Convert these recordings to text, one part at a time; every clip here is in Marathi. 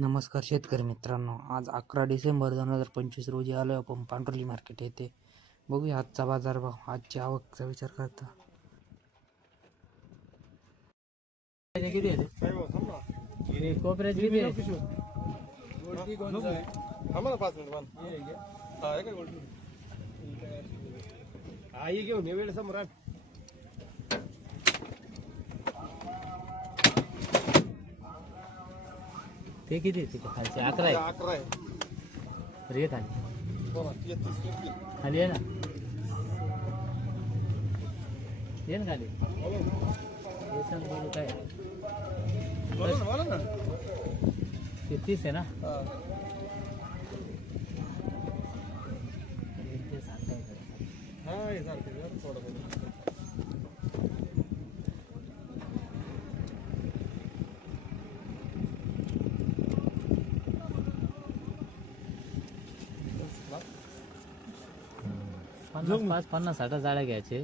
नमस्कार शेतकरी मित्रांनो, आज 11 डिसेंबर 2025 रोजी आलो आपण पांढरोली मार्केट येथे. बघूया आजचा बाजारभाव, आजची आवकचा विचार करता. किती आहे ते कोपऱ्याची किती आहे? आम्हाला 5 मिनिट हा आहे का गोल्ड आई घेऊन ये वेळ समोर ते किती आहे तिथे खालचे? 11 आहे. 11 आहे. रे खाली बोला 33 खाली आहे ना, ये ना खाली. हे सांग बोलू काय बोला ना 33 आहे ना. हा. ते सांगताय का? हा हे चालते थोडं थोडं पन्नास 50-60 जाळ्या घ्यायचे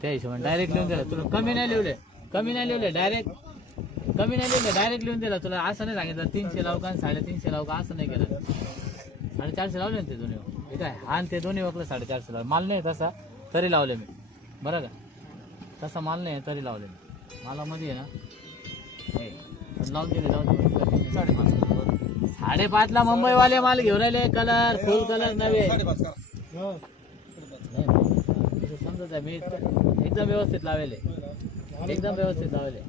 त्या हिशोबाने डायरेक्ट लिहून दिला तुला. कमी नाही लिहले डायरेक्ट कमी नाही लिहले डायरेक्ट लिहून दिला तुला. असं नाही सांगितलं 300 लावू का 350 लावू का, असं नाही केलं. 450 लावले ना ते दोन्ही. हे काय हा ते दोन्ही वकलं 450 लावले. माल नाही तसा तरी लावले मी, बरं का. तसा माल नाही तरी लावले मी. मालामध्ये आहे ना हे लावून दिले 5.5 ला मुंबईवाले माल घेऊन राहिले. कलर फुल कलर नवे 5.5 करा. नाही तुझं समजत आहे. मी एकदम व्यवस्थित लावले, एकदम व्यवस्थित लावले.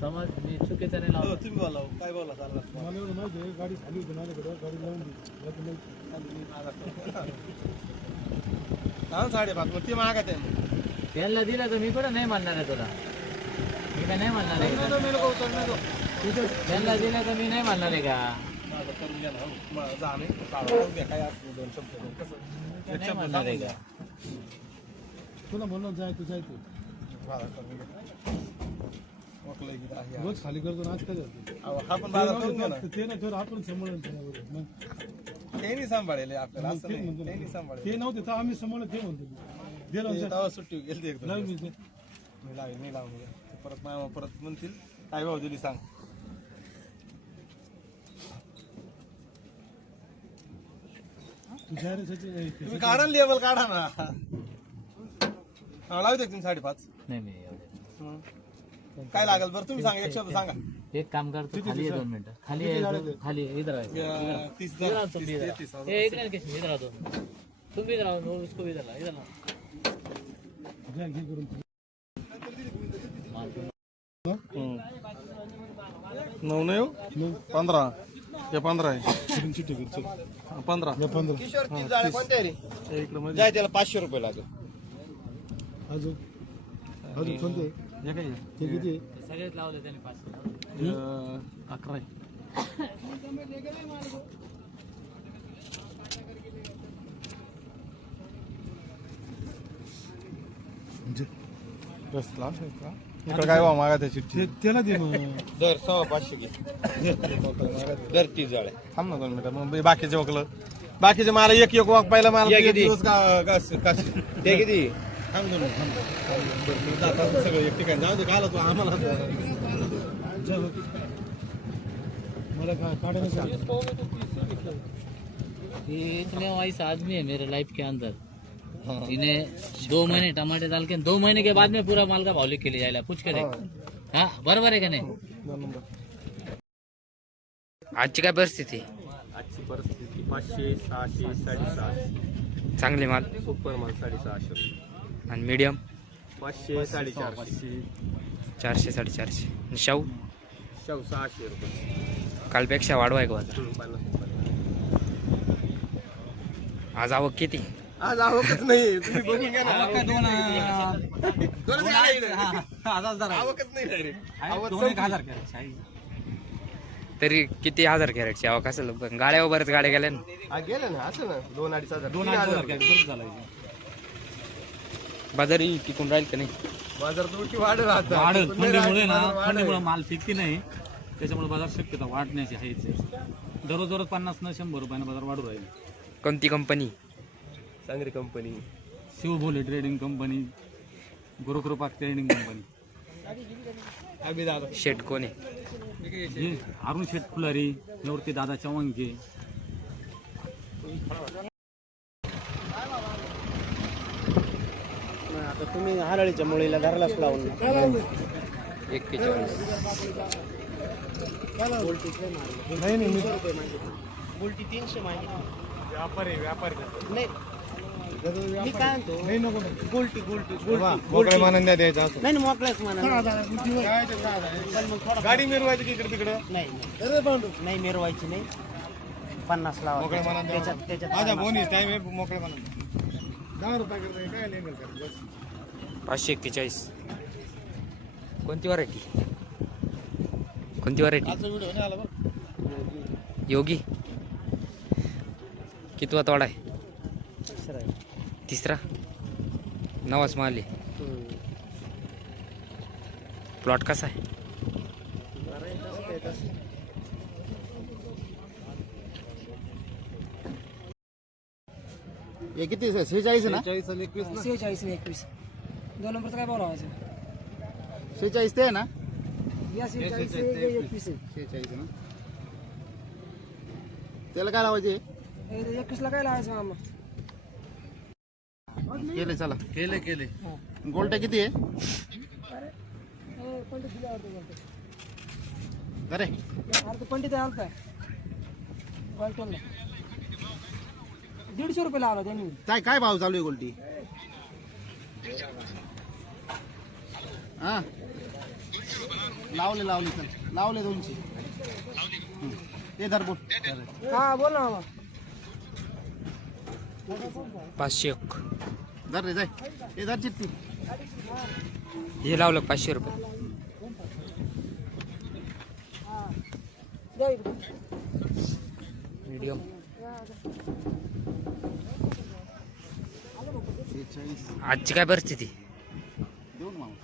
समज मी चुकीचं नाही लावलं. तुम्ही बोला काय बोला चालला गाडी खाली होती माझ्याकडे, गाडी लावून दिली. 5.5 मग ते मागत आहे त्यांना दिलं तर मी पण नाही म्हणणार आहे तुला. मी काय नाही म्हणणार आहे का? त्यांना दिलं तर मी नाही म्हणणार आहे का? माझं करून घ्या ना जाणे काय असं 2 शब्द कसं नाही म्हणणार आहे का? तुला म्हणलं जाय तू जाय तू रोज खाली करतो ना. आज काय झालं? हा पण बाजार करून घ्या ना. ते ना कर, आपण सांभाळून मग त्यांनी सांभाळले आपल्याला असं ते नाही म्हणतो त्यांनी ना. सांभाळले ते नव्हते तर आम्ही सांभाळलं. ते म्हणतो दिलं तेव्हा सुट्टी गेली एकदम लावून मी ते. मी लावेल मी लावून घ्या. परत मामा परत म्हणतील काय भाव दिली सांग. तुझ्या रे सचिन, तुम्ही काढा लेवल काढा ना. हा लावते तुम्ही 5.5. नाही मी एवढे. काय लागेल बरं तुम्ही सांगा एक शब्द सांगा. एक काम कर तू खाली ये 2 मिनिटं. खाली ये, खाली इधर आहे. 30 इधर आओ तुम भी इधर. 30 ए इधर किसी इधर आओ तुम भी इधर आओ. उसको भी इधर ला, इधर ला. घ्या घे करून. माल तुम 9 नाही 15 हे 15 आहे करून चिठ्ठी कर, चल. 15 या 15 किशोर 30 झाले कोणत्या रे इकडे मध्ये जाय त्याला 500 रुपये लागेल. अजून कोणते हे काय ते किती आहे? सगळेच लावले त्यांनी 500. 11 आहे. इकडे काय भाव मागा त्याची त्याला दे मग. दर 550 घे. दर 30 जाळ्या. थांब ना 2 मिनिटं मग बाकीचे वकलं बाकीचे मला एक वाक पाहिला मला या एक किती? दिवस ते किती? थांब 2 मिनिटं थांब. सगळं एक ठिकाणी जाऊ दे घाला तू आम्हाला जा हो. मला काढायला सांग. ये इतने वाइस आदमी है मेरे लाइफ के अंदर. इन्हें 2 महीने टमाटे डाल के 2 महीने के बाद में पूरा माल का भाव लिख के ले जाएगा. पूछ के देख. हाँ बरोबर आहे का नाही? 2 नंबर. आजची काय परिस्थिती? आजची परिस्थिती 500, 600, 650. चांगले माल सुपर माल 650. आणि मीडियम 500, 450. 400 450. आणि शाहू शाहू 600 रुपये. कालपेक्षा वाढवाय का बाजार? 50 रुपये. आज आवक किती? आज आवकच नाही तुम्ही बघून घ्या ना. आवकच नाही डायरेक्ट. तरी किती हजार कॅरेटची आवक असेल? पण गाड्या बऱ्याच गाड्या गेल्या ना. हा गेलं ना असं ना 2-2.5 हजार 2,000 बाजारी टिकून राहील का नाही? बाजार तुमची वाढेल आता. वाढेल पण नाही थंडीमुळे ना, राहत, वाढेल. थंडीमुळे माल फिकती नाही. त्याच्यामुळे बाजार शक्यता वाढण्याची आहेच. दररोज 50 न 100 रुपयानं बाजार वाढू राहील. कोणती कंपनी? चांगली company. Shivbhole trading company, Gurukripa trading company. Abhi दादा शेट कोण आहे? हे अरुण शेठ फुलारी, निवृत्ती दादा चव्हाणके. आता तुम्ही हरळीच्या मुळीला धरलाच लावून 41. नाही नाही उलटी 300 मागितली. व्यापारी नाही मी काय म्हणतो नाही नको गोल्टी मोकळे मानंद्या द्यायचा असतो. नाही मोकळ्याच म्हणा गाडी मिरवायची की इकडे तिकडे नाही मिरवायची नाही 50 लावा मोकळे मानंद्या त्याच्यात माझा बोनी टाइम आहे मोकळे मानंद्या 10 रुपये करता काय लेंगल कर बस. 541. कोणती व्हरायटी? कोणती व्हरायटी? आजचा व्हिडिओ नाही आला बरं. योगी. कितवा तोडा आहे? तिसरा. नवाच माल आहे. प्लॉट कसा आहे? हे किती 46 ना 46 आणि 21 दोन नंबरचं काय बोलावायचं 46 ते आहे ना या 46 हे 21 आहे 46 ना त्याला काय लावायचे हे 21 ला काय लावायचं मामा केले चला केले गोल्ट किती आहे पंडित दिल्यावर ते बोलतो अरे अरे तो पंडित आहे आलता क्वांटलला 150 रुपये लावला त्यांनी काय भाव चालू आहे गोल्टी हा लावले चल लावले 200 ते धर बोल हा बोल ना मामा 501. धर रे जाय हे धर चित्ती हे लावलं 500 रुपये. द्या इकडे मीडियम. 46 आजची काय परिस्थिती? देऊन मामा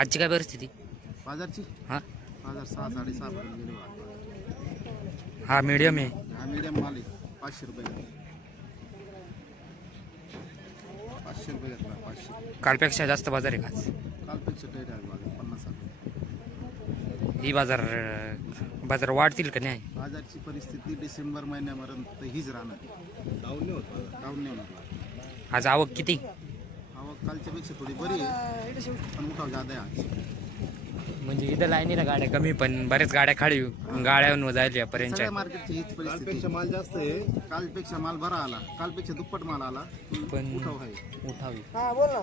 आजची काय परिस्थिती? बाजारची हा बाजार 6 6.5 पर्यंत गेले बघा. हा मीडियम आहे. हा मीडियम माल आहे 500 रुपये घेतला 500 रुपये घेतला 500 कालपेक्षा जास्त बाजार आहे का आज? कालपेक्षा टेट आहे बाजार 50 ही बाजार वाढतील का नाही? बाजारची परिस्थिती डिसेंबर महिन्यापर्यंत हीच राहणार डाऊन नाही होणार आज आवक किती? आवक कालच्या पेक्षा थोडी बरी आहे पण उठाव जादा आहे आज म्हणजे इथं लाईनीला गाड्या कमी पण बऱ्याच गाड्या खाली गाड्यावर जायच्या पर्यंत. सगळ्या मार्केटची हीच परिस्थिती माल जास्त आहे कालपेक्षा माल बरा आला कालपेक्षा दुप्पट माल आला पण उठाव आहे उठावी. हा बोल ना